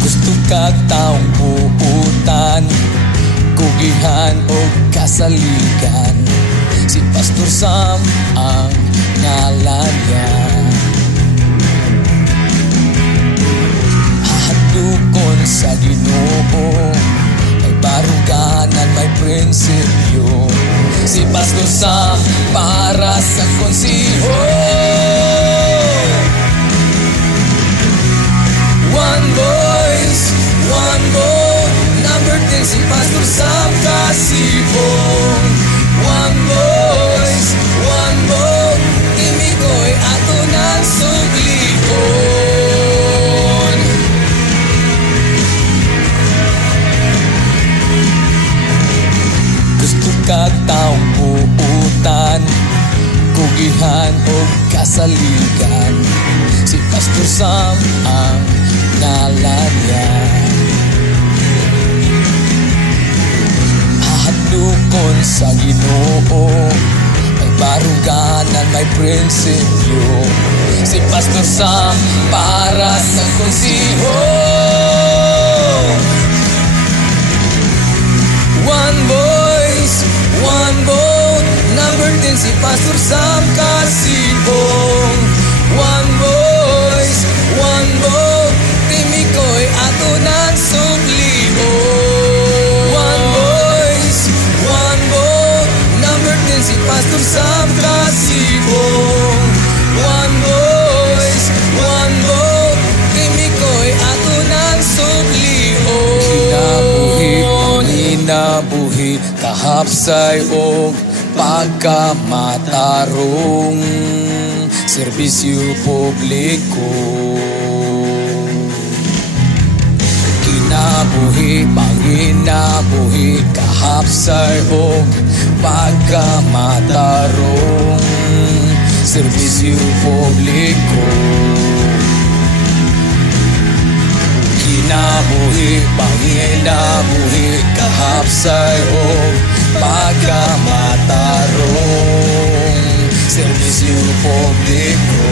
Gusto kag taong buutan, kugihan o kasaligan. Si Pastor Sam ang ngalan niya. Hahatukon sa Ginoo, may baruganan, may prinsipyo. Si Pastor Sam para sa konsiho. One voice, one vote, number 10 si Pastor Sam Kasihon. One voice, one vote, timi ko'y ato ng suglihon. Gusto kag taong buutan, kugihan o kasaligan. Si Pastor Sam ang ngalan niya. Hahatukon sa Ginoo, may baruganan, may prinsipyo. Si Pastor Sam para sa konsiho. One voice, one vote, number 10 si Pastor Sam Kasihon. One voice, one vote, timi ko'y ato ng suglihon. One voice, one vote, number 10 si Pastor Sam Kasihon. One voice, one vote, timi ko'y ato ng suglihon. Kinabuhi, kahapsay o pagkamatarong serbisyo publiko. Kinabuhi, panginabuhi, kahapsay o pagkamatarong serbisyo publiko. Kinabuhi, panginabuhi, kahapsay o pagkamatarong serbisyo publiko.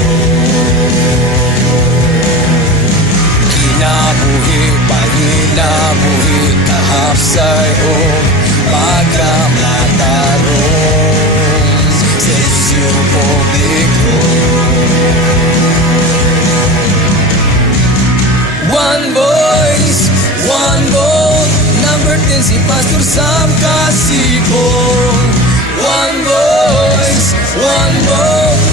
Kinabuhi, panginabuhi, kahapsay o pagkamatarong serbisyo publiko. One voice, one vote, number 10 si Pastor Sam Kasihon. One voice, one vote,